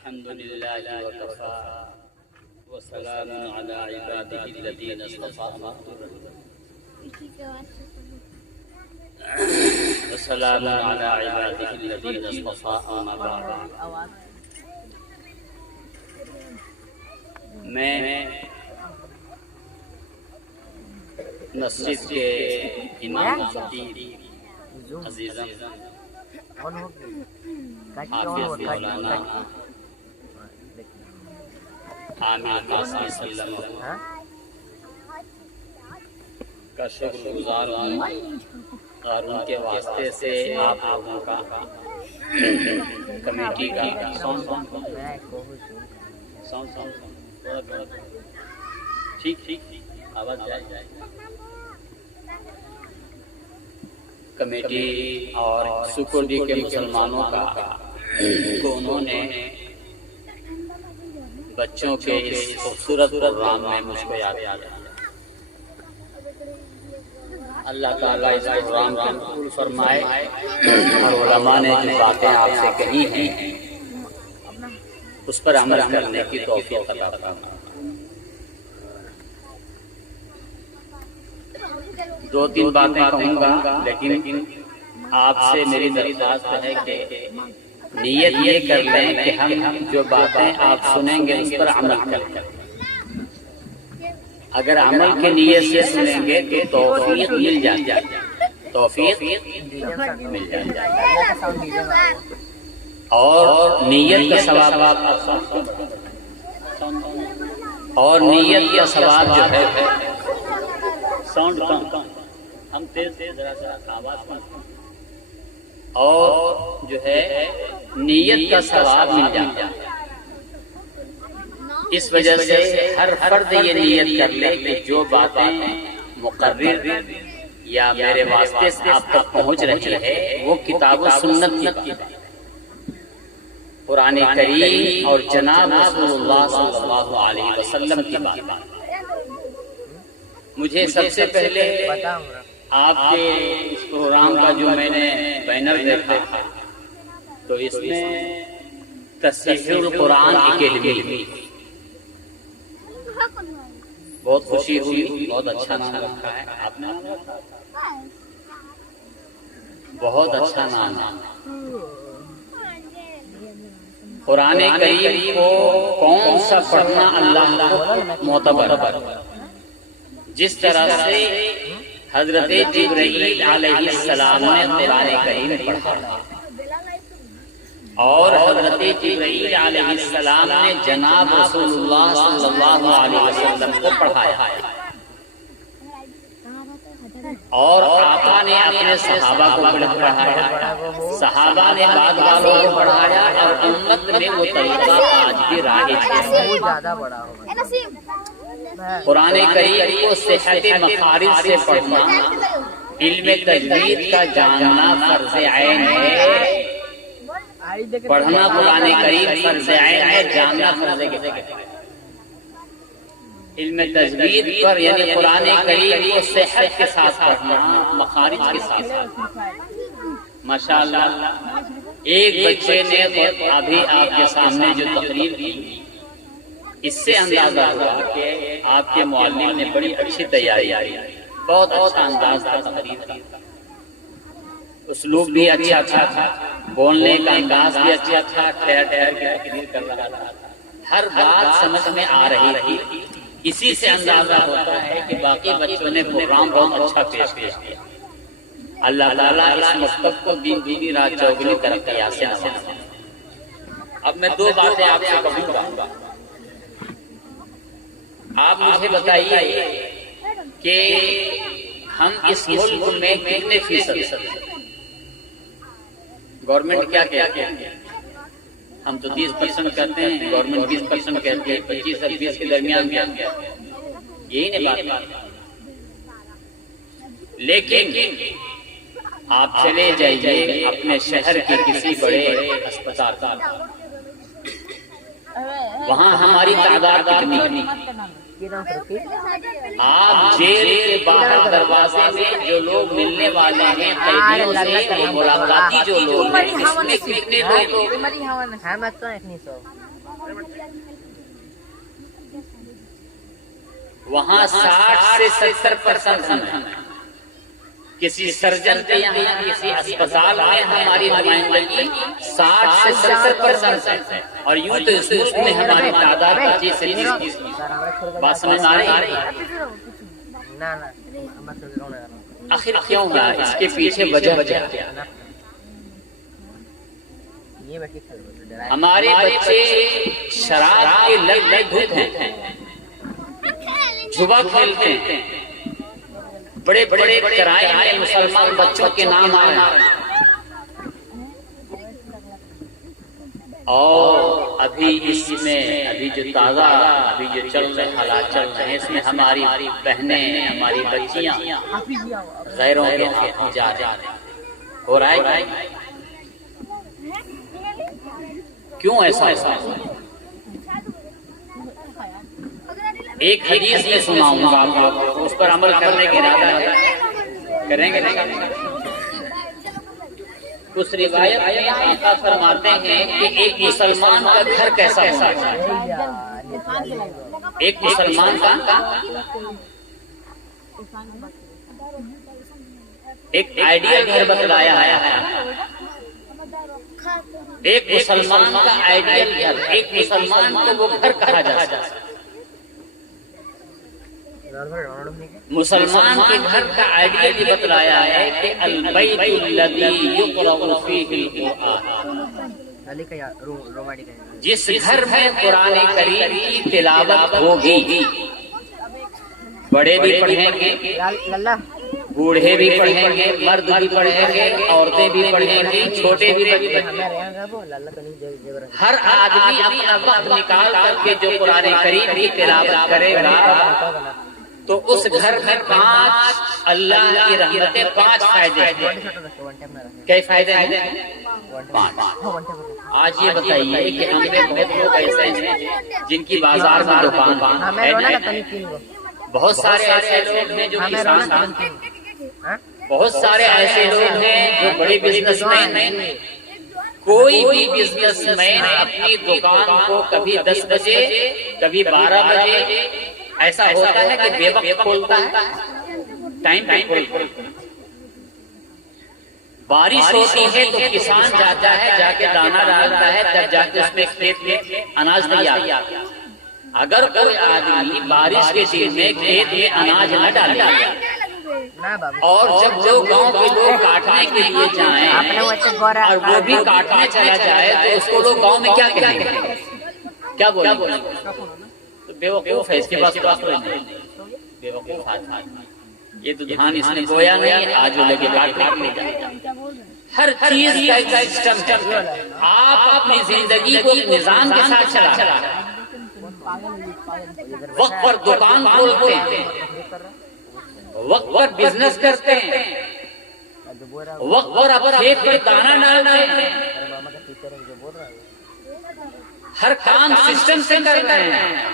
الحمد لله وكفى وسلام على عباده الذين اصطفى وسلام على عباده الذين اصطفى أما بعد. میں مسجد کے امام خطیب عزیزاں حافظ مولانا عامر قاسم سلم کا شکر گزار ہوں اور ان کے واسطے سے آپ لوگوں کا کمیٹی کا ٹھیک آواز جائے کمیٹی اور سکوڈی کے مسلمانوں کا کو انہوں نے بچوں کے اس خوبصورت پروگرام میں مجھ کو یاد کیا. اللہ تعالیٰ اس پروگرام کو قبول فرمائے اور علماء نے جو باتیں آپ سے کہی ہیں اس پر عمل کرنے کی توفیق عطا فرمائے. دو تین باتیں کہوں گا لیکن آپ سے میری درخواست ہے کہ نیت یہ کر لیں کہ ہم جو باتیں آپ سنیں گے اس پر عمل کریں. اگر عمل کے نیت سے سنیں گے کہ توفیق مل جائے توفیق مل جائے اور نیت کا ثواب اور نیت کا ثواب جو ہے ساؤنڈ کم ہم تیز ذرا سا آواز کم اور جو ہے نیت کا ثواب مل جائے. اس وجہ سے ہر فرد یہ نیت کر لے کہ جو باتیں مقرر یا میرے واسطے سے آپ تک پہنچ رہی ہے وہ کتاب و سنت کی قرآن کریم اور جناب رسول اللہ صلی اللہ علیہ وسلم کی بات. مجھے سب سے پہلے آپ کے اس پروگرام کا جو میں نے بینر دیکھا تو اس میں تصحیح القرآن اکیڈمی بہت خوشی ہوئی. بہت اچھا نام رکھا ہے آپ نے, بہت اچھا نام ہے. قرآن کریم کو کون سا پڑھنا اللہ کو معتبر جس طرح سے حضرت جبرائیل علیہ السلام نے قرآن کریم پڑھا اور حضرت جبرائیل علیہ السلام نے جناب رسول اللہ صلی اللہ علیہ وسلم کو پڑھایا اور آقا نے اپنے صحابہ کو پڑھایا, صحابہ نے بعد والوں کو پڑھایا اور امت میں وہ طریقہ آج بھی رائج ہے. قرآن کریم کو صحت مخارج سے پڑھنا, علم تجوید کا جاننا فرض عین ہے. پڑھنا قرآن کریم فرض عین ہے, جاننا فرض کفایہ. علم تجوید پر یعنی قرآن کریم کو صحت کے ساتھ پڑھنا, مخارج کے ساتھ. ماشاءاللہ ایک بچے نے ابھی آپ کے سامنے جو تقریر کی اس سے اندازہ ہوا کہ آپ کے معلم نے بڑی اچھی تیاری کی, بہت اچھا انداز تھا تقریر کا, اسلوب بھی اچھا تھا, بولنے کا انداز بھی اچھا تھا, ٹھہر ٹھہر کے تقریر کر رہا تھا, ہر بات سمجھ میں آ رہی تھی. اسی سے اندازہ ہوتا ہے کہ باقی بچوں نے پروگرام بہت اچھا پیش کیا. اللہ تعالیٰ اس مکتب کو دین رات چوگنی ترقی سے نوازے. اب میں دو باتیں آپ سے کہوں گا. آپ مجھے بتائیے کہ ہم اس ملک میں کتنے فیصد, گورنمنٹ کیا کہتے ہیں, ہم تو 30% کہتے ہیں, گورنمنٹ 20% کہتے ہیں, 25 اور 20 کے درمیان کیا یہی نہیں بات. لیکن آپ چلے جائیے اپنے شہر کے کسی بڑے اسپتال, وہاں ہماری تعداد کتنی. آپ جیل کے باہر دروازے میں جو لوگ ملنے والے ہیں قیدیوں سے, ملاقاتی جو لوگ ہیں, اس میں کتنے لوگ وہاں 60 سے 70% ہیں. کسی سرجن کے یہاں کسی اسپتال میں ہماری نمائندگی 60 سے 70% ہے. اور یوں تو اس ملک میں ہماری تعداد 25 سے 30 کی. بات سمجھ آ رہی ہے؟ آخر کیوں ہوا؟ اس کے پیچھے وجہ کیا ہے؟ ہمارے بچے شراب کے لت میں دھت ہیں، جوا کھیلتے ہیں، بڑے بڑے کرائم میں مسلمان بچوں کے نام آ رہے ہیں. اور ابھی اس میں ابھی جو تازہ ابھی جو چل رہے حالات چل رہے ہیں، اس میں ہماری بہنیں، ہماری بچیاں غیروں کے ہاتھوں جا رہے ہیں. ہو رہا ہے کیوں ایسا؟ ایک حدیث میں سناؤں گا آپ کو، اس پر عمل کرنے کی ارادہ ہے، کریں گے. اس روایت میں آقا فرماتے ہیں کہ ایک مسلمان کا گھر کیسا ہونا چاہیے. ایک مسلمان کا ایک آئیڈیل گھر بتلایا ہے. ایک مسلمان کا آئیڈیل گھر، ایک مسلمان کو وہ گھر کہا جاتا ہے. مسلمان کے گھر کا آئیڈیل یہ بتلایا ہے کہ البیت الذی یقرأ فیہ القرآن، جس گھر میں قرآن کریم کی تلاوت ہوگی. بڑے بھی پڑھیں گے، بوڑھے بھی پڑھیں گے، مرد بھی پڑھیں گے، عورتیں بھی پڑھیں گی، چھوٹے بھی پڑھیں گے. ہر آدمی اپنا وقت نکال کر کے جو قرآن کریم کی تلاوت کرے گا تو اس گھر میں 5 اللہ کی رحمتیں، 5 فائدے ہیں. کئی فائدے ہیں؟ 5. آج یہ بتائیے کہ ہم نے بہت لوگ ایسے ہیں جن کی بازار میں دکان ہے، بہت سارے ایسے لوگ ہیں جو کسان ہیں، بہت سارے ایسے لوگ ہیں جو بڑے بزنس مین ہیں. کوئی بھی بزنس مین اپنی دکان کو کبھی 10 بجے کبھی 12 بجے ایسا ہوتا ہے کہ بے وقت کھولتا ہے، ٹائم پہ کھولتا ہے. بارش ہوتی ہے تو کسان جاتا ہے، جا کے دانا ڈالتا ہے، تب جا کے اس میں کھیت میں اناج تیار. اگر کوئی آدمی بارش کے دن میں کھیت میں اناج نہ ڈالے اور جب جو گاؤں کے لوگ کاٹنے کے لیے جائیں اور وہ بھی کاٹنے چلا جائے تو اس کو لوگ گاؤں میں کیا کہیں گے؟ کیا بولیں گے؟ بیوقوف ہے، اس کے پاس بیوقوف آدمی. یہ تو دھان اس نے بویا نہیں، آج وہ لگے کاٹنے کے لیے جائے. ہر چیز کا ایک سسٹم ہے. آپ اپنی زندگی کو نظام کے ساتھ چلا رہے ہیں. وقت پر دکان کھولتے ہیں، وقت پر بزنس کرتے ہیں، وقت پر اپنے کھیت پر دانا ڈالتے ہیں. ہر کام سسٹم سے کر رہے ہیں.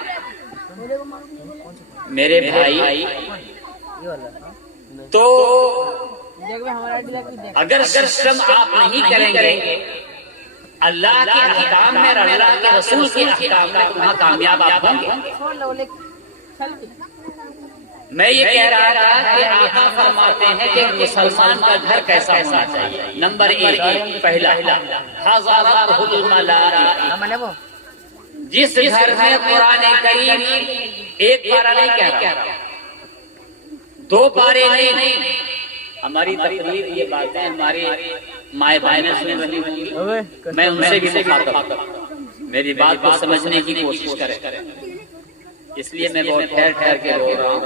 میرے بھائی تو اگر سسٹم آپ نہیں کریں گے اللہ کے احکام میں اور اللہ کے رسول کے احکام میں، وہاں کامیاب آپ ہوں گے. میں یہ کہہ رہا تھا کہ آقا فرماتے ہیں کہ مسلمان کا گھر کیسا ہونا چاہیے. نمبر 1 پہلا حضرت الملائکہ، جس گھر میں قرآن کریم ایک پارہ نہیں کہہ رہا، 2 پارے نہیں. ہماری تقریر یہ باتیں ہماری مائیں بہنیں سن رہی ہوں گی، میں ان سے بھی مخاطب ہوں، میری بات کو سمجھنے کی کوشش کریں. اس لیے میں بہت ٹھہر ٹھہر کے رو رہا ہوں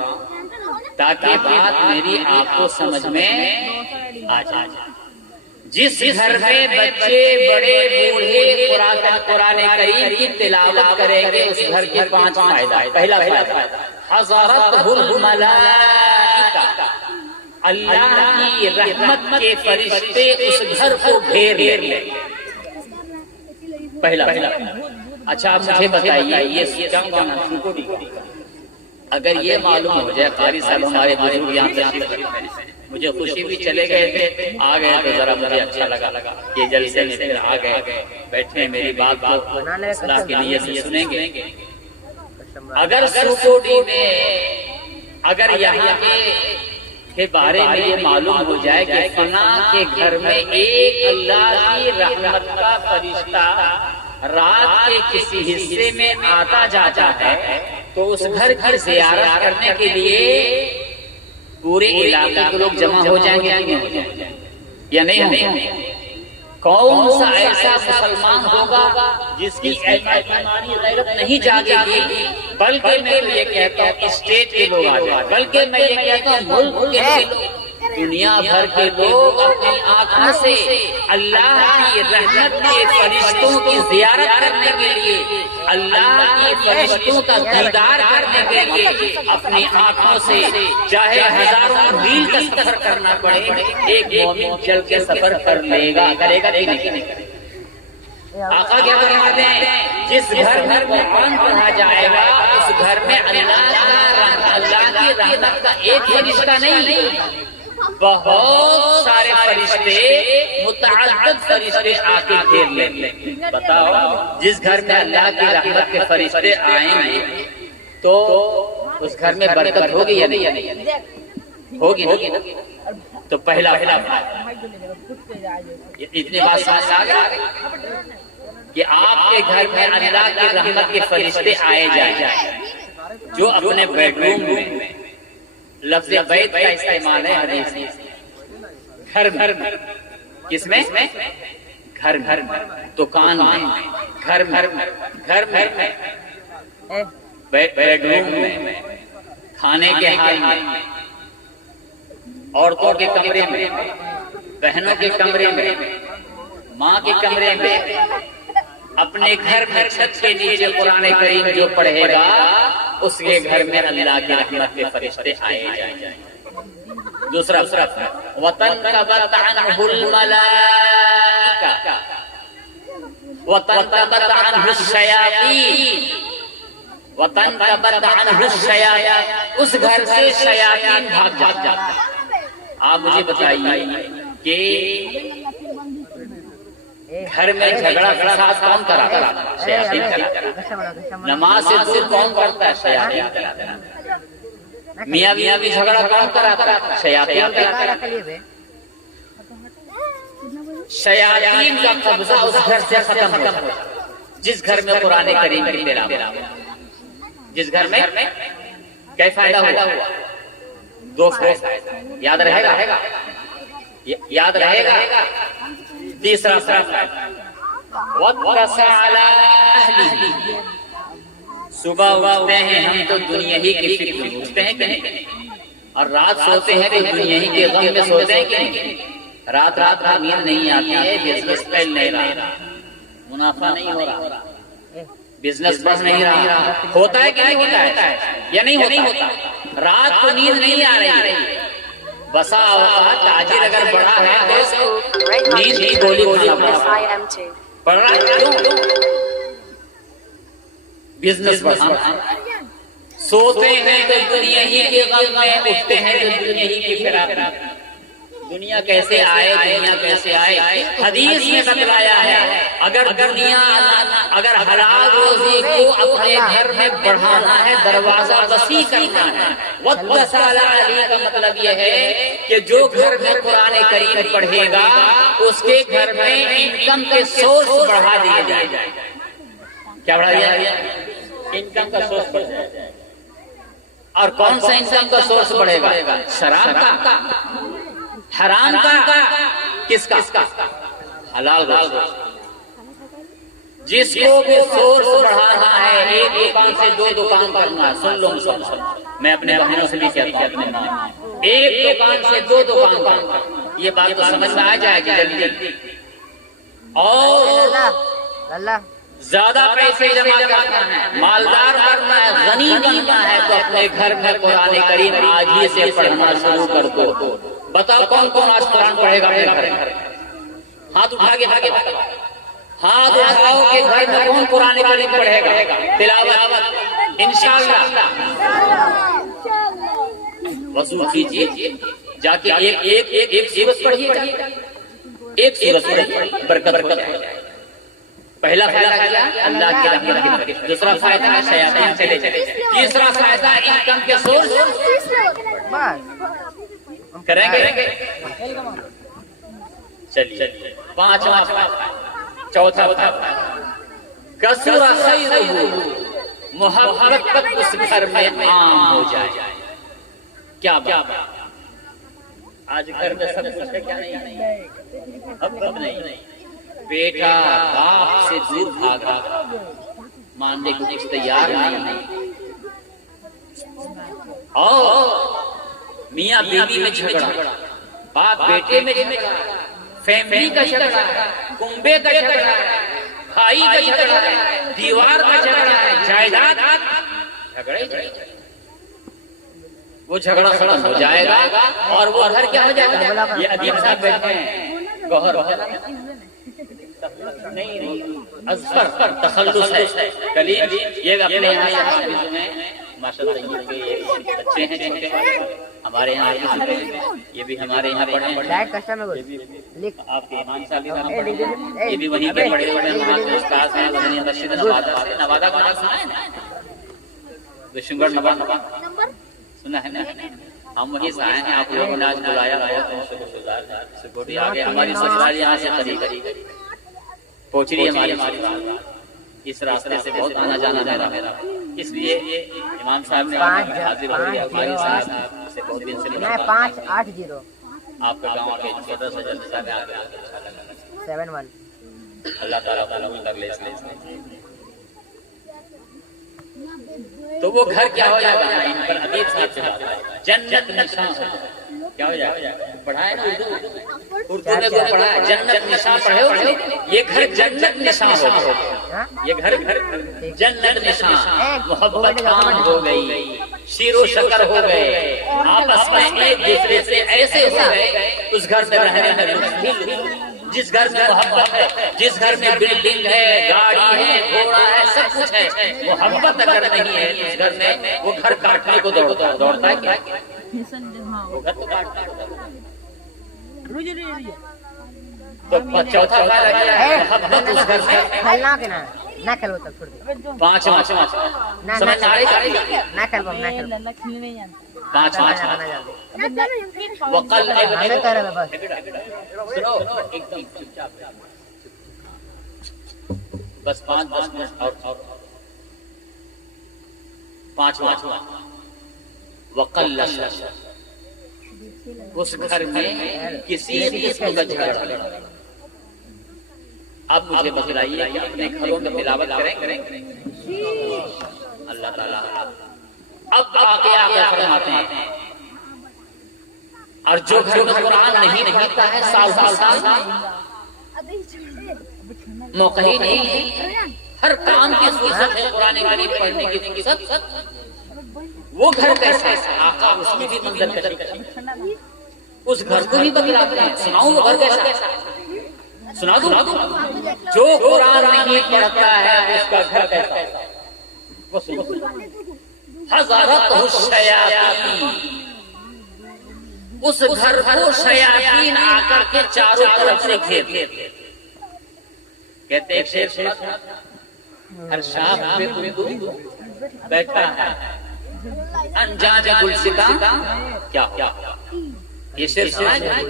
تاکہ بات میری آپ کو سمجھ میں آ جائے. جس گھر میں بچے بڑے بوڑھے قرآن کریم کی تلاوت کریں گے اس گھر کے 5 فائدہ. پہلا فائدہ حضرت الملائکہ، اللہ کی رحمت کے فرشتے اس گھر کو گھیر لیں گے. پہلا. اچھا آپ مجھے بتائیے یہ کیا مانا اگر یہ معلوم ہو جائے، قاری صاحب ہمارے بزرگ یہاں تشریف رکھتے ہیں، مجھے خوشی بھی، چلے گئے تھے، آ گئے تو ذرا مجھے اچھا لگا کہ جلسے میں پھر آ گئے، بیٹھے میری بات کو اصلاح کے لیے سے سنیں گے۔ اگر سوکوڈی میں اگر یہاں کے بارے میں یہ معلوم ہو جائے کہ فلاں کے گھر میں ایک اللہ کی رحمت کا فرشتہ رات کے کسی حصے میں آتا جاتا ہے تو اس گھر کی زیارت کرنے کے لیے پورے علاقے کے لوگ جمع ہو جائیں گے یا نہیں ہوں گے؟ کون سا ایسا مسلمان ہوگا جس کی ایمانی غیرت نہیں جاگے گی؟ بلکہ میں یہ کہتا ہوں اسٹیٹ کے لوگ آ جائیں، بلکہ میں یہ کہتا ہوں ملک کے لوگ، دنیا بھر کے لوگ اپنی آنکھوں سے اللہ کی رحمت کے فرشتوں کی زیارت کرنے کے لیے، اللہ کی فرشتوں کا دیدار کرنے کے لیے اپنی آنکھوں سے چاہے ہزاروں میل کا سفر کرنا پڑے، ایک مومن چل کے سفر کر لے گا، کرے گا نہیں؟ آقا کیا فرماتے ہیں؟ جس گھر میں قرآن پڑھا جائے گا اس گھر میں اللہ کی رحمت کا ایک فرشتہ نہیں، بہت سارے فرشتے، متعدد فرشتے آ کے گھیر لیں گے۔ بتاؤ، جس گھر میں اللہ کی رحمت کے فرشتے آئیں گے تو اس گھر میں برکت ہوگی یا نہیں؟ ہوگی نا؟ تو پہلا اتنی بات سمجھ آ گئی کہ آپ کے گھر میں اللہ کی رحمت کے فرشتے آئے جائیں، جو اپنے بیڈ روم میں، لفظ بیت کا استعمال ہے حدیث میں، گھر میں، کس میں؟ گھر میں، دکان میں، گھر میں، بیڈ روم میں، کھانے کے حال میں، عورتوں کے کمرے میں، بہنوں کے کمرے میں، ماں کے کمرے میں، اپنے گھر میں چھت کے نیچے قرآن کریم جو پڑھے گا اس کے گھر میں اللہ کی رحمت کے فرشتے آئے جائیں۔ دوسرا وَتَنْقَبَتْ عَنْهُ الْمَلَائِكَةُ وَتَنْقَبَتْ عَنْهُ الشَّيَاطِينُ، اس گھر سے شیاطین بھاگ جاتے ہیں۔ آپ مجھے بتائیے کہ گھر میں جھگڑا فساد کون کراتا ہے؟ شیاطین کراتا ہے۔ نماز سے دور کون کرتا ہے؟ شیاطین کراتا ہے۔ میاں بھی جھگڑا کون کراتا ہے؟ شیاطین کراتا ہے۔ شیاطین کا قبضہ اس گھر سے ختم ہو جاتا ہے جس گھر میں قرآن کریم کی تلاوت، جس گھر میں کیا فائدہ ہوا؟ دو فائدہ، یاد رہے گا۔ تیسرا وَاتَّسَعَ عَلَىٰ أَهْلِهِ، صبح اٹھتے ہیں ہم تو دنیا ہی کی فکر میں اٹھتے ہیں کہ نہیں، اور رات سوتے ہیں تو دنیا ہی کے غم میں سوتے ہیں کہ نہیں۔ رات نیند نہیں آتی ہے، بزنس پھیل نہیں رہا، منافع نہیں ہو رہا، بزنس بڑھ نہیں رہا، ہوتا ہے کہ نہیں ہوتا ہے یا نہیں ہوتا؟ رات کو نیند نہیں آ رہی، بسا اوقات تاجر اگر بڑا ہے تو نیند کی گولی پڑ رہا ہے، کیوں؟ بزنس بڑھانا، سوتے ہیں تو دنیا ہی کے غم میں، اٹھتے ہیں تو دنیا ہی کی فراق۔ دنیا کیسے آئے؟ حدیث میں بتلایا ہے اگر حلال روزی کو اپنے گھر میں بڑھانا ہے، دروازہ وسیع کرنا ہے، وَاتَّسَعَ عَلَيْهِ کا مطلب یہ ہے کہ جو گھر میں قرآن کریم پڑھے گا اس کے گھر میں انکم کے سورس بڑھا دیے جائیں۔ کیا بڑھا دیا جائے؟ انکم کا سورس بڑھ جائے۔ اور کون سا انکم کا سورس بڑھے گا؟ شراب کا، حرام کا، کس کا؟ حلال روزی۔ جس کو بھی سورس بڑھانا ہے، ایک دکان سے 2 دکان کرنا ہے، سن لو میں اپنے بہنوں سے بھی کہتا ہوں، ایک دکان سے 2 دکان کرنا، یہ بات تو سمجھ میں آ جائے گی جلدی، اور زیادہ پیسے جمع کرنا ہے، مالدار کرنا ہے، غنی بننا ہے تو اپنے گھر میں قرآن کریم آج ہی سے پڑھنا شروع کر دو۔ بتاؤ کون آج قرآن پڑھے گا اپنے گھر؟ ہاتھ اٹھا کے ہاتھ اٹھاؤ کہ گھر میں کون قرآن کریم پڑھے گا؟ تلاوت انشاءاللہ۔ وضو کیجیے، جا کے ایک سورت پڑھیے گا، ایک سورت پڑھیے، برکت ہو جائے۔ پہلا فائدہ کیا؟ اللہ کی رحمت کی طرف، دوسرا فائدہ شیاطین چلے جائیں، تیسرا فائدہ انکم کے سورس کریں گے۔ چلیے پانچواں فائدہ، چوتھا فائدہ کثر خیرہ، محبت اس گھر میں عام ہو جائے۔ کیا بات، آج گھر میں سب کچھ ہے کیا نہیں؟ محبت نہیں، بیٹا باپ سے دور بھاگا، ماننے کو کچھ تیار نہیں، اور میاں بیوی میں جھگڑا، باپ بیٹے میں جھگڑا، فیملی کا جھگڑا ہے، کنبے کا جھگڑا ہے، بھائی کا جھگڑا ہے، دیوار کا جھگڑا ہے، جائیداد جھگڑے، وہ جھگڑا ختم ہو جائے گا اور وہ گھر کیا ہو جائے گا؟ یہ ادیب صاحب بیٹھے ہیں، گوہر نہیں اظفر تخلص ہے، کلیم یہ اپنے یہاں ماشاءاللہ یہ بچے ہیں چھوٹے، ہمارے یہاں یہ بھی ہمارے یہاں پڑھے ہیں، آپ کے ایمان صاحب یہ بھی وہیں پہ پڑھے پڑھے استاد ہیں، رشید نوادہ کا نام سنا ہے نا، دشنگڑ نوادہ سنا ہے نا، ہم وہیں سے آئے ہیں، آپ لوگوں نے آج بلایا بہت شکر گزار سپورٹ آگے، ہماری سسرال یہاں سے قریب پہنچ رہی ہے ہماری سسرال، اس راستے سے بہت آنا جانا میرا، اس لیے امام صاحب نے حاضر ہو گیا ہماری صاحب سے بہت دن سے 580 آپ کا گاؤں آگے چھوٹا سا جلسہ میں آگے 71 اللہ تعالیٰ اگلے تو وہ گھر کیا ہو جائے گا؟ ان پر ادیب صاحب سے بات ہے، جنت نشان کیا ہو جائے گا؟ پڑھائے نا اردو میں کو پڑھا ہے، جنت نشان پڑھے ہو، یہ گھر جنت نشان ہو گئے، یہ گھر جنت نشان، محبت عام ہو گئی، شیر و شکر ہو گئے، آپس میں ایک دوسرے سے ایسے ہو گئے، اس گھر میں رہنے میں لطف ہی لطف، جس گھر میں محبت ہے، جس گھر میں بلڈنگ ہے، گاڑی ہے، گھوڑا ہے، سب کچھ ہے، محبت اگر نہیں ہے اس گھر میں، وہ گھر کاٹنے کو دوڑتا ہے کیا؟ وہ گھر تو کاٹتا ہے۔ تو چوتھا فائدہ کیا ہے؟ محبت اس گھر سے، نہ کھیلو تک چھوڑ دے، پانچواں سمجھ آ رہی نہ کھیلو پانچواں وقل سنو ایک دم چپ چاپ، بس 5-10 منٹ اور پانچواں وقل اس گھر میں کسی بھی قسم کا جھگڑا، اب مجھے بتلائیے کہ اپنے گھروں میں تلاوت کریں اللہ تعالیٰ اب آگے فرماتے ہیں، اور جو گھر میں قرآن نہیں پڑھتا ہے سال موقع ہی نہیں ہے، ہر کام کی فرصت ہے قرآن کریم پڑھنے کی فرصت، وہ گھر کیسا ہے؟ آقا اس کی بھی منزل کشی، اس گھر کو بھی بتلاتے ہیں، سناؤں وہ گھر کیسا ہے؟ سنا دوں، جو قرآن نہیں پڑھتا ہے اس کا گھر کیسا ہے؟ وہ سنو، حضرت الشیاطین، اس گھر کو شیاطین آ کر کے چاروں طرف سے گھیر لیتے، کہتے ایک شیر سنا، ہر شاخ پہ اردو بیٹھا ہے، انجام گلستان کیا یہ شیر سنا ہے،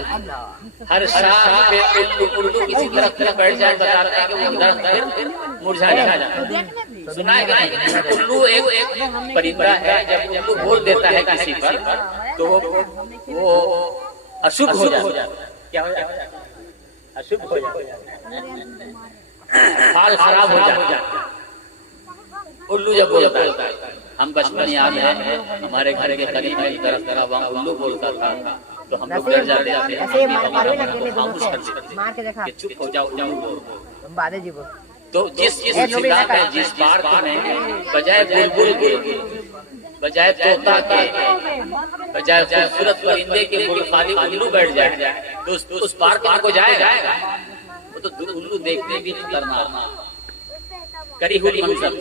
ہر شاخ پہ اردو کسی درخت میں بیٹھ جائے بتاتا ہے کہ وہ درخت مرجھا جاتا ہے، سنا ہے کہ الو ایک پرندہ ہے، جب الو بول دیتا ہے کسی پر تو وہ اشبھ ہو جاتا ہے، کیا ہو جاتا ہے؟ اشبھ ہو جاتا ہے، حال خراب ہو جاتا ہے الو جب بولتا ہے۔ ہم بچپن یاد ہے ہمارے گھر کے قریب میں درخت تھا، وہاں الو بولتا تھا تو ہم لوگ ڈر جاتے تھے، چپ ہو جاؤ تو جس پارک میں بجائے بلبل کے، بجائے طوطا کے، بجائے خوبصورت پرندے کے خالی الو بیٹھ جائے تو اس پارک میں کو جائے گا، وہ تو الو دیکھنے بھی نہیں کرنا، کری ہوئی منظر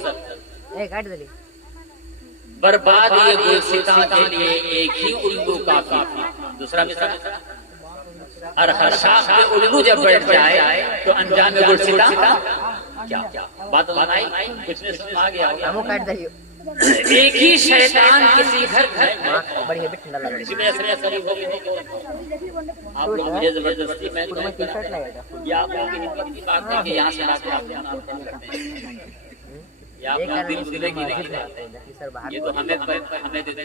برباد یہ گلستان کے لیے ایک ہی الو کافی، دوسرا مثال، ہر شاخ پہ الگو جب بیٹھ جائے تو انجام میں گلستہ کیا بات بنائی کچھ نے سمجھ آ گیا ہوگا. ہمو کاٹ دئیو ایک ہی شیطان کسی گھر میں بڑی ہیبٹ ٹھنڈا لگ اس میں ایسے ایسے لوگ آپ لوگ مجھے زبردستی میں ٹی شرٹ لگے گا یا آپ لوگوں کی ہمت کی بات ہے کہ یہاں سے لا کے آپ کے نام کرتے ہیں یا آپ لوگ دل سلے کی نہیں رہتے. سر باہر یہ تو ہمیں دیتے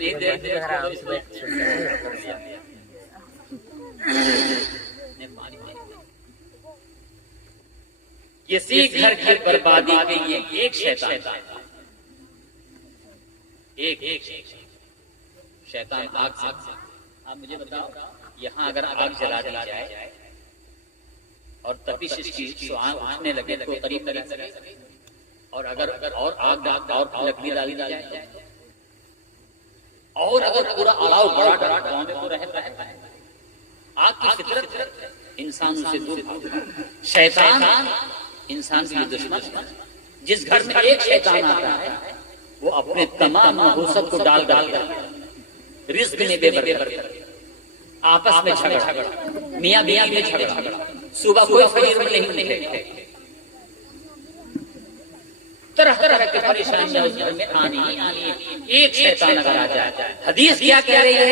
کسی گھر کی بربادی کے لیے ایک شیطان ایک شیطان آگ سے. آپ مجھے بتاؤ یہاں اگر آگ جلا دی جائے اور تپش اس کی سوآن اٹھنے لگے تو قریب اور اگر اور آگ اور لکڑی ڈالی جائے اور اگر پورا اڑاؤ بڑا گاؤں میں تو رہتا ہے آگ کی فطرت انسان سے دور. شیطان انسان کی دشمن. جس گھر میں ایک شیطان آتا ہے وہ اپنے تمام نحوست کو ڈال کر رزق میں بے برکت، آپس میں جھگڑا، میاں بیوی میں جھگڑا، صبح کوئی فجر میں نہیں نکلے، طرح طرح کی پریشانیاں اس گھر میں آنی ہی آنی ہے. ایک شیطان اگر آ جائے، حدیث کیا کہہ رہی ہے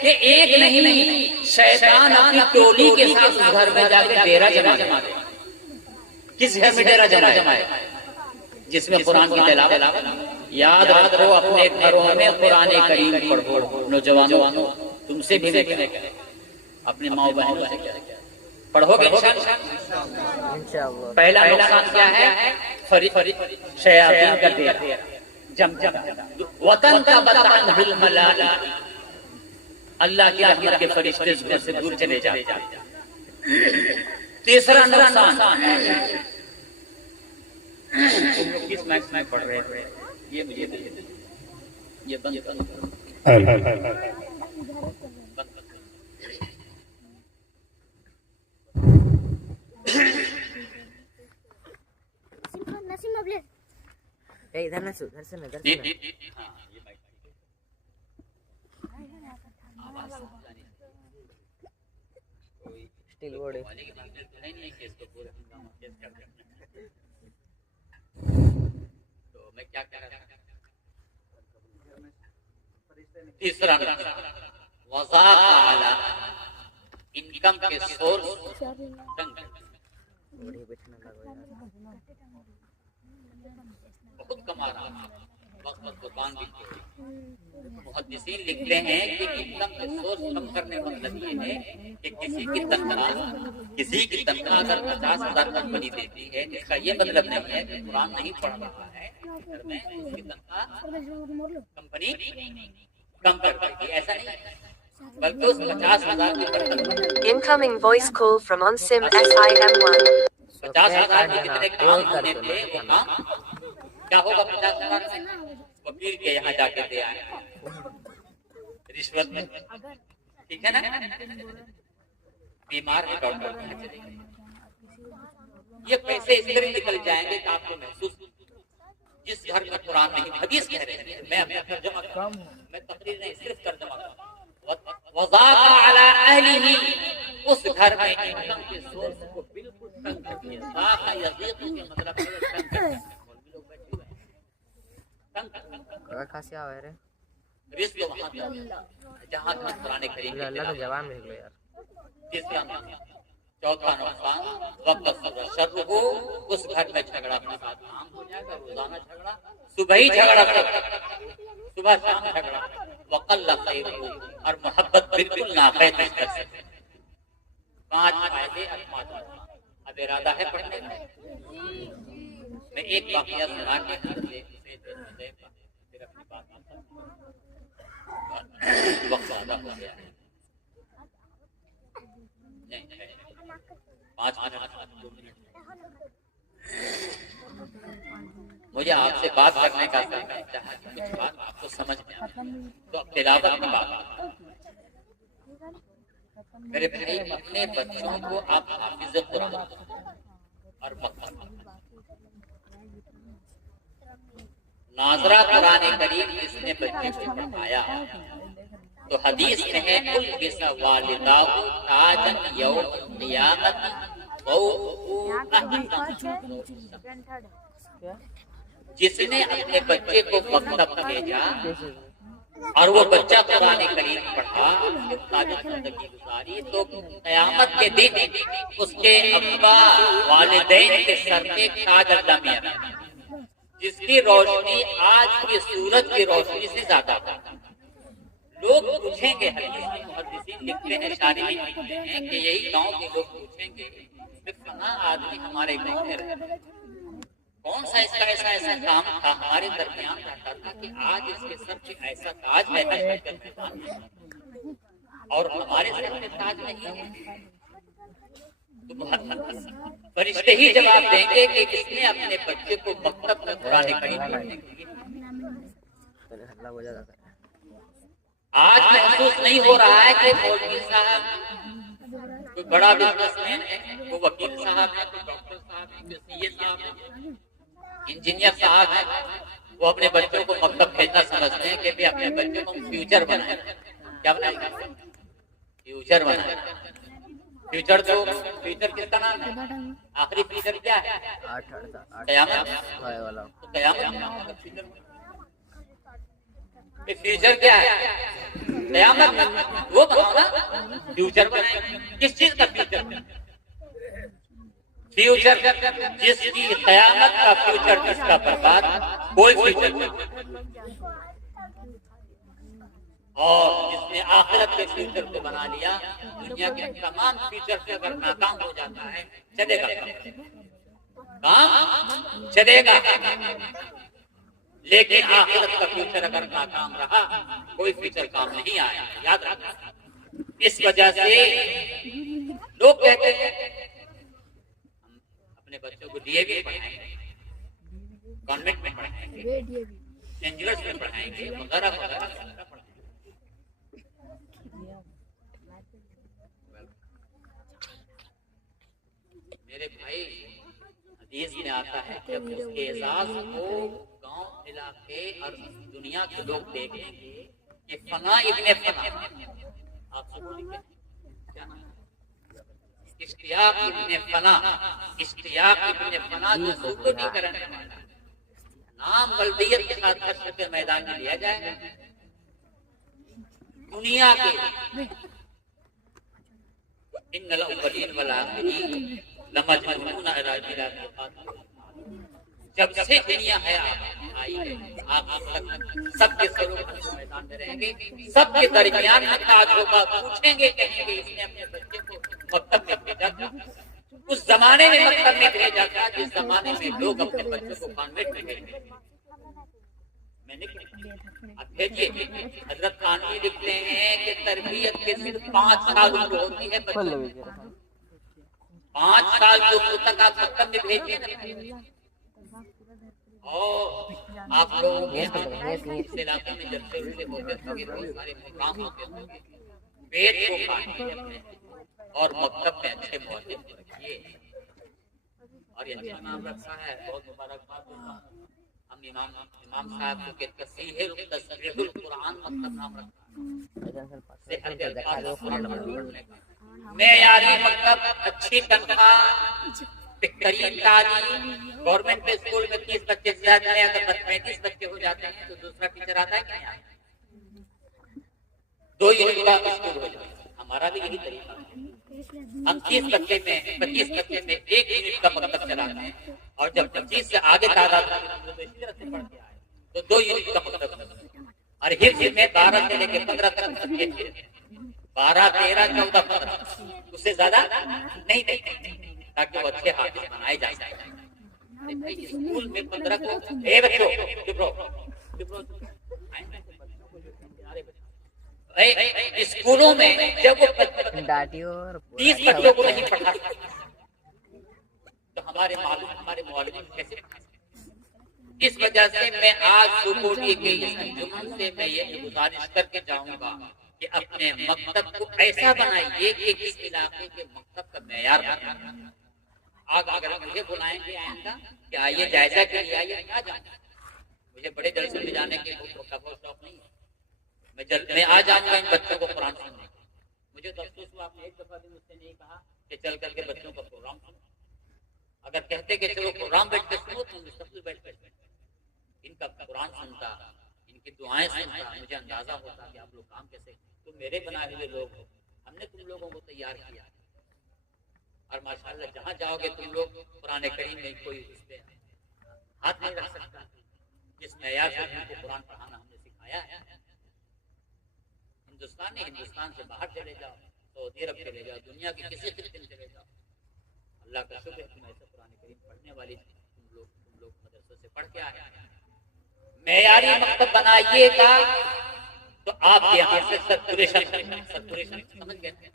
کہ ایک نہیں شیطان اپنی ٹولی کے ساتھ اس گھر میں جا کے ڈیرا جما دے. کس گھر میں ڈیرا جمائے؟ جس میں قرآن کی تلاوت. یاد رکھو اپنے گھروں میں قرآن کریم پڑھو. نوجوانوں تم سے بھی اپنے ماں بہنوں سے پڑھو گے انشاءاللہ. پہلا نقصان کیا ہے؟ شیاطین کا ڈیرا جم وطن کا بطن بالملائکہ، اللہ کی رحمت کے فرشتے اس سے دور چلے جائے. تیسرا نقصان کس میکس میں پڑھ رہے تھے یہ مجھے یہ بند کرو. ادھر نہ ادھر سے میں اسٹیل بورڈ تو میں کیا کہہ رہا تھا. تیسرا وضاحت اعلی انکم کے سورس بہت کما رہا وقت دکان بھی. محدثین لکھتے ہیں کہ انکم کے سورس کم کرنے کا مطلب یہ ہے کہ کسی کی تنخواہ اگر 50,000 کمپنی دیتی ہے اس کا یہ مطلب نہیں ہے کہ قرآن نہیں پڑھ رہا ہے گھر میں اس کی تنخواہ کمپنی کم کر دیتی. ایسا نہیں ہے بلکہ اس 50,000 کی Incoming voice call from OnSIM SIM1. 50,000 میں کتنے کام ہونے تھے وہ کام کیا ہوگا. 50,000 میں وکیل کے یہاں جا کے دے آئے رشوت میں. ٹھیک ہے نا. بیمار ہے ڈاکٹر یہ پیسے اس طرح نکل جائیں گے کہ آپ کو محسوس. جس گھر میں قرآن نہیں حدیث کہہ رہے ہیں میں اپنا ترجمہ کروں میں تقریر نہیں صرف ترجمہ کروں. وضاق علی اہلہ اس گھر میں انکم کے سورس کو بالکل تنگ کر دیا. ضاق یضیق کے مطلب ہے تنگ کر دیا. لوگ بیٹھے ہوئے ہیں تنگ کر کھاسیا ہے رے رزق وہاں دیا جہاں تک قرآن کریم اللہ کا جوان بھیج لو یار. تیسرا چوتھا نقصان وقت شر ہو اس گھر میں جھگڑا فساد عام ہو جائے گا. روزانہ جھگڑا صبح ہی جھگڑا صبح شام جھگڑا وقل خیر اور محبت بالکل ناقید نہیں کر سکتے. 5 فائدے اب ارادہ ہے پڑھنے کا. میں ایک واقعہ سنا کے وقت زیادہ ہو گیا. 5 منٹ مجھے آپ سے بات کرنے کا چاہا کہ کچھ بات آپ کو سمجھ میں آئے تو تلاوت کی بات. میرے بھائی اپنے بچوں کو آپ حافظ قرآن اور ناظرہ قرآن کریم جس نے بچے کو پڑھایا تو حدیث میں ہے البس والداہ تاجن یوم القیامت جس نے اپنے بچے کو مکتب بھیجا اور وہ بچہ قرآن کریم پڑھا زندگی گزاری تو قیامت کے دن اس کے ابا والدین کے سر میں تاج اللہ میں جس کی روشنی آج کی سورج کی روشنی سے زیادہ ہے۔ لوگ پوچھیں گے، محدثین لکھتے ہیں، شارحین لکھتے ہیں کہ یہی گاؤں کے لوگ پوچھیں گے کہ فلاں آدمی ہمارے گاؤں میں رہے کون سا اس کا ایسا کام تھا ہمارے درمیان رہتا تھا کہ آج اس کے سر پہ ایسا تاج ہے اور ہمارے سر پہ تاج نہیں ہے۔ فرشتے ہی جواب دیں گے کہ اس نے اپنے بچے کو مکتب میں قرآن کریم پڑھنے کے لیے آج محسوس نہیں ہو رہا ہے کہ مولوی صاحب کوئی بڑا بزنس مین ہے، وہ وکیل صاحب ہے، کوئی ڈاکٹر صاحب ہے، کوئی سی اے صاحب ہے، انجینئر صاحب ہے، وہ اپنے بچوں کو مکتب بھیجنا سمجھتے ہیں کہ اپنے بچوں کو فیوچر بنائیں۔ کیا بنائیں؟ فیوچر بنائیں۔ فیوچر تو فیوچر کس کا نام ہے؟ آخری فیوچر کیا ہے؟ قیامت۔ تو قیامت فیوچر کیا ہے؟ قیامت وہ بناؤ نا، فیوچر بنائیں۔ کس چیز کا فیوچر؟ فیوچر جس کی قیامت کا فیوچر جس کا برباد کوئی فیوچر نہیں، اور جس نے آخرت کے فیوچر کو بنا لیا دنیا کے تمام فیوچر سے اگر ناکام ہو جاتا ہے چلے گا کام چلے گا، لیکن آخرت کا فیوچر اگر ناکام رہا کوئی فیوچر کام نہیں آیا، یاد رکھنا۔ اس وجہ سے لوگ کہتے ہیں اپنے بچوں کو ڈی اے وی پڑھائیں گے، کانوینٹ میں پڑھائیں گے، اینجلس میں پڑھائیں گے، وغیرہ وغیرہ۔ میرے بھائی حدیث میں آتا ہے کہ اس کے اعزاز کو گاؤں علاقے اور دنیا کے لوگ دیکھیں گے کہ فلاں ابن فلاں، آپ سے بولیں اشتیاق ابن فلاں، اشتیاق ابن فلاں دوسروں کو نہیں کرنے والا نام بلدیت کے ساتھ حشر کے میدان میں لیا جائے گا۔ دنیا کے ان الاولین والآخرین لمجموعون الی میقات یوم، جب سے دنیا ہے آئی ہے آخر تک سب کے سروں پر میدان میں رہیں گے، سب کے درمیان میں تاج ہوگا۔ پوچھیں گے، کہیں گے اس نے اپنے بچے کو مکتب میں بھیجا تھا، اس زمانے میں مکتب میں بھیجا تھا جس زمانے میں لوگ اپنے بچوں کو کانوینٹ میں بھیجتے تھے۔ میں نے اب بھیجیے، حضرت تھانوی لکھتے ہیں کہ تربیت کے صرف 5 سال عمر ہوتی ہے بچوں کی، 5 سال جو تک آپ مکتب میں بھیجیے نا، اور آپ لوگوں کے اس علاقے میں جب سے ہوتے تھے بہت سارے مقام ہوتے تھے، پیٹ کو کاٹیے اور مکتب میں اچھے معلم کو رکھیے، اور یہ اچھا نام رکھا ہے، بہت مبارکباد دیتا ہوں۔ ہم امام صاحب کو کہ تصحیح القرآن مکتب نام رکھا ہے، معیاری مکتب، اچھی تنخواہ، بہترین تعلیم۔ گورنمنٹ کے اسکول میں 30 بچے سے زیادہ ہیں، اگر 35 بچے ہو جاتے ہیں تو دوسرا ٹیچر آتا ہے کہ نہیں آتا؟ 2 یونٹ کا اسکول ہو جاتا ہے، ہمارا بھی یہی طریقہ ہے۔ ہم 30 بچے میں 25 بچے میں 1 یونٹ کا مکتب چلاتے ہیں، اور جب 25 سے آگے تعداد تو اسی طرح سے پڑھ کے آئے تو 2 یونٹ کا مکتب، اور حفظ میں 12 سے لے کے 15 تک بچے، 12 13 14 15 اس سے زیادہ نہیں دیتے تاکہ وہ اچھے حافظ بنائے جا سکیں۔ اسکول میں 15 کو اے بچوں چپ رہو، اسکولوں میں جب وہ 30 بچوں کو نہیں پڑھا تو ہمارے معلم کیسے پڑھا؟ اس وجہ سے میں آج سکوٹی کے اس انجمن سے میں یہ گزارش کر کے جاؤں گا کہ اپنے مکتب کو ایسا بنائیے کہ اس علاقے کے مکتب کا معیار بنائیے۔ اگر مجھے بلائیں گے آئندہ کہ آئیے جائزہ کے لیے آئیے، آ جاؤں، مجھے بڑے جلسے میں جانے کے بہت شوق نہیں ہے، میں آ جاؤں گا ان بچوں کو قرآن سننے کو. مجھے تو افسوس ہوا آپ نے ایک دفعہ بھی مجھ سے نہیں کہا کہ چل کر کے بچوں کا پروگرام سنو. اگر کہتے کہ چلو پروگرام بیٹھ کے سنو تو مستقبل بیٹھ کے ان کا قرآن سنتا, ان کی دعائیں سنتا, مجھے اندازہ ہوتا کہ آپ لوگ کام کیسے. تم میرے بنائے ہوئے لوگ ہو, ہم نے تم لوگوں کو تیار کیا, اور ماشاءاللہ جہاں جاؤ گے تم لوگ قرآن کریم میں کوئی اس پہ ہاتھ نہیں رکھ سکتا جس معیار سے ہم کو قرآن پڑھانا ہم نے سکھایا ہے. ہندوستان سے باہر چلے جاؤ, سعودی عرب چلے جاؤ, دنیا کے کسی خطے میں چلے جاؤ, اللہ کا شکر ہے تم ایسے قرآن کریم پڑھنے والی تم لوگ مدرسے سے پڑھ کے آئے. معیاری مکتب بنائیے گا تو آپ کے یہاں سے سرکولیشن سمجھ گئے,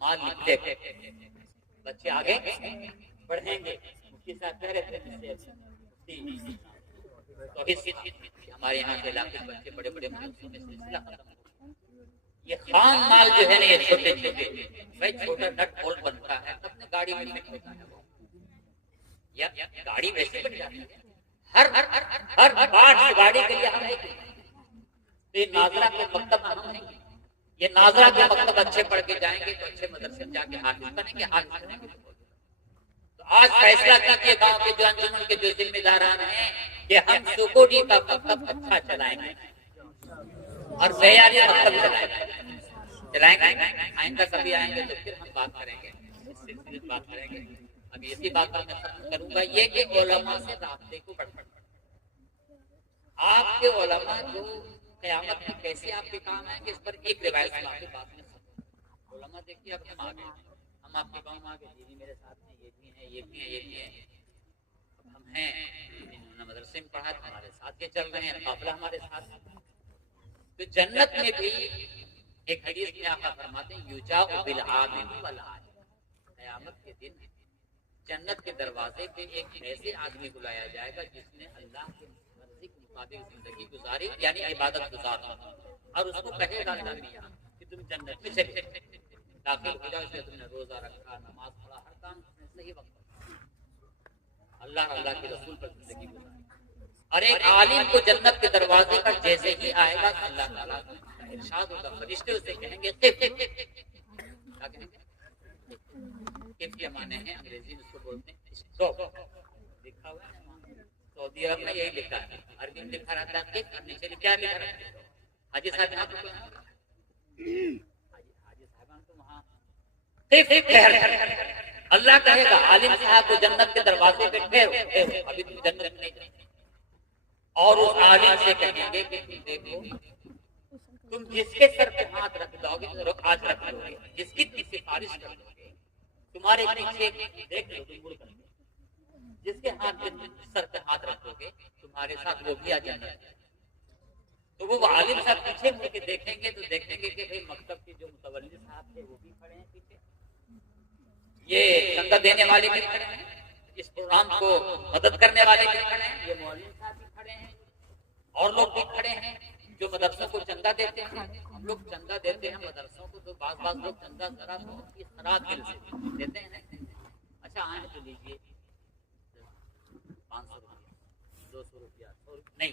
مال نکلے گا, بچے آگے بڑھیں گے. مفتی صاحب کہہ رہے تھے تو اس ہمارے یہاں کے علاقے بچے بڑے بڑے مدرسوں میں سلسلہ ختم. یہ خام مال جو ہے نا, یہ چھوٹے بھائی چھوٹا نٹ بولٹ بنتا ہے تب نے گاڑی میں فٹ ہوتا ہے, وہ یا گاڑی ویسے بن جاتی ہے. ہر پارٹ گاڑی کے لیے ہم تو یہ ناظرہ کے مکتب ہم نہیں, یہ ناظرہ کے مکتب اچھے پڑھ کے جائیں گے تو اچھے مدرسے جا کے حافظ بنیں گے. تو آج فیصلہ کیجیے گاؤں کے جو انجمن کے جو ذمہ داران ہیں کہ ہم سکوڈی کا مکتب اچھا چلائیں گے اور معیاری مکتب چلائیں گے. آئندہ کبھی آئیں گے تو پھر ہم بات کریں گے, اس سلسلے میں بات کریں گے. ابھی اسی بات پر میں ختم کروں گا یہ کہ علماء سے رابطے کو بڑھانا. آپ کے علماء جو قیامت میں کیسے آپ کے کام آئیں گے اس پر ایک روایت آپ کے پاس میں علماء دیکھیے. اب ہم آگے, ہم آپ کے گاؤں میں آگے, یہ میرے ساتھ ہیں, یہ بھی ہیں, یہ بھی ہیں, یہ بھی ہیں. اب ہم ہیں, انہوں نے مدرسے میں پڑھا, ہمارے ساتھ یہ چل رہے ہیں, قافلہ ہمارے ساتھ. تو جنت میں بھی ایک حدیث میں آقا فرماتے ہیں یجاء بالعامل والعالم, قیامت کے دن جنت کے دروازے پہ ایک ایسے آدمی بلایا جائے گا جس نے اللہ کے مرضی کے مطابق زندگی گزاری, یعنی عبادت گزار, اور اس کو کہے گا اللہ میاں کہ تم جنت میں چلے داخل ہو جاؤ, اس میں تم نے روزہ رکھا, نماز پڑھا, ہر کام صحیح وقت اللہ کے رسول پر زندگی گزاری. اور ایک عالم کو جنت کے دروازے پر جیسے ہی آئے گا اللہ تعالیٰ ارشاد ہوگا, فرشتے اسے کہیں گے کیا کہیں گے, کے معنی ہے انگریزی میں اس کو بولتے ہیں اسٹاپ, لکھا ہوا ہے سعودی عرب میں یہی لکھا ہے, عربی میں لکھا رہتا ہے اور نیچے کیا لکھا رہتا ہے. حاجی صاحب یہاں تو حاجی صاحب تو وہاں اللہ کہے گا عالم صاحب کو جنت کے دروازے پہ ٹھہرو, ابھی تم جنت میں نہیں, اور اس عالم سے کہیں گے کہ تم دیکھو تم جس کے سر پہ ہاتھ رکھ دو گے آج رکھ لو گے, جس کی سفارش کر دو گے تمہارے پیچھے دیکھ لو تم مڑ کر, جس کے ہاتھ پہ سر پہ ہاتھ رکھو گے تمہارے ساتھ وہ بھی آ جائے گا. تو وہ عالم صاحب پیچھے مڑ کے دیکھیں گے تو دیکھیں گے کہ بھائی مکتب کے جو متولی صاحب تھے وہ بھی کھڑے ہیں پیچھے, یہ چندہ دینے والے بھی کھڑے ہیں, اس پروگرام کو مدد کرنے والے بھی کھڑے ہیں, یہ مولوی صاحب بھی کھڑے ہیں, اور لوگ بھی کھڑے ہیں جو مدرسوں کو چندہ دیتے ہیں. ہم لوگ چندہ دیتے ہیں مدرسوں کو تو بعض لوگ چندہ ذرا بہت ہی خراب دل سے دیتے ہیں. اچھا آئیں تو لیجیے 500 روپیہ 200 روپیہ نہیں,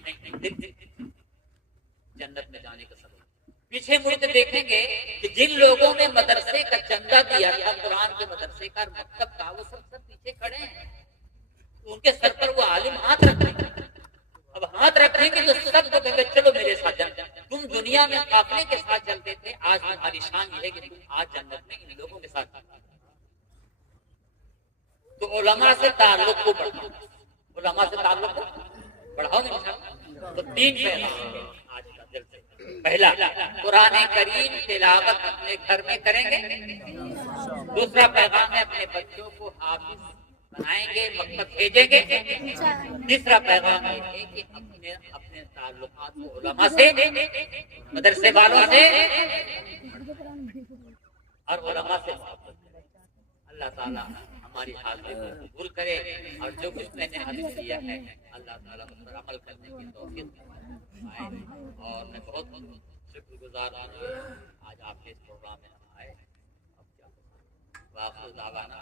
جنت میں جانے کا سبب. پیچھے مڑ کے دیکھیں گے کہ جن لوگوں نے مدرسے کا چندہ دیا تھا, قرآن کے مدرسے کا مکتب کا, وہ سب پیچھے کھڑے ہیں, ان کے سر پر وہ عالم ہاتھ رکھ رہے ہیں. اب ہاتھ رکھیں گے تو سب کو کہیں گے چلو میرے ساتھ جنت. تم دنیا میں قافلے کے ساتھ چلتے تھے, آج تمہاری شان یہ ہے کہ تم آج جنت میں ان لوگوں کے ساتھ. تو علماء سے تعلق کو بڑھاؤ, علماء سے تعلق کو بڑھاؤ انشاءاللہ. تو 3 پیغام آج کا دل سے. پہلا, قرآن کریم تلاوت اپنے گھر میں کریں گے. دوسرا پیغام ہے اپنے بچوں کو حافظ بنائیں گے, مکتب بھیجیں گے. تیسرا پیغام یہ ہے کہ اپنے تعلقات کو علماء سے, مدرسے والوں سے اور علماء سے محبت کریں. اللہ تعالیٰ ہماری حاضری کو قبول کرے, اور جو کچھ میں نے حاضر کیا ہے اللہ تعالیٰ اس پر عمل کرنے کی توفیق آئے. اور میں بہت شکر گزار ہوں آج آپ کے اس پروگرام میں ہم آئے. اب کیا واقع دعوانا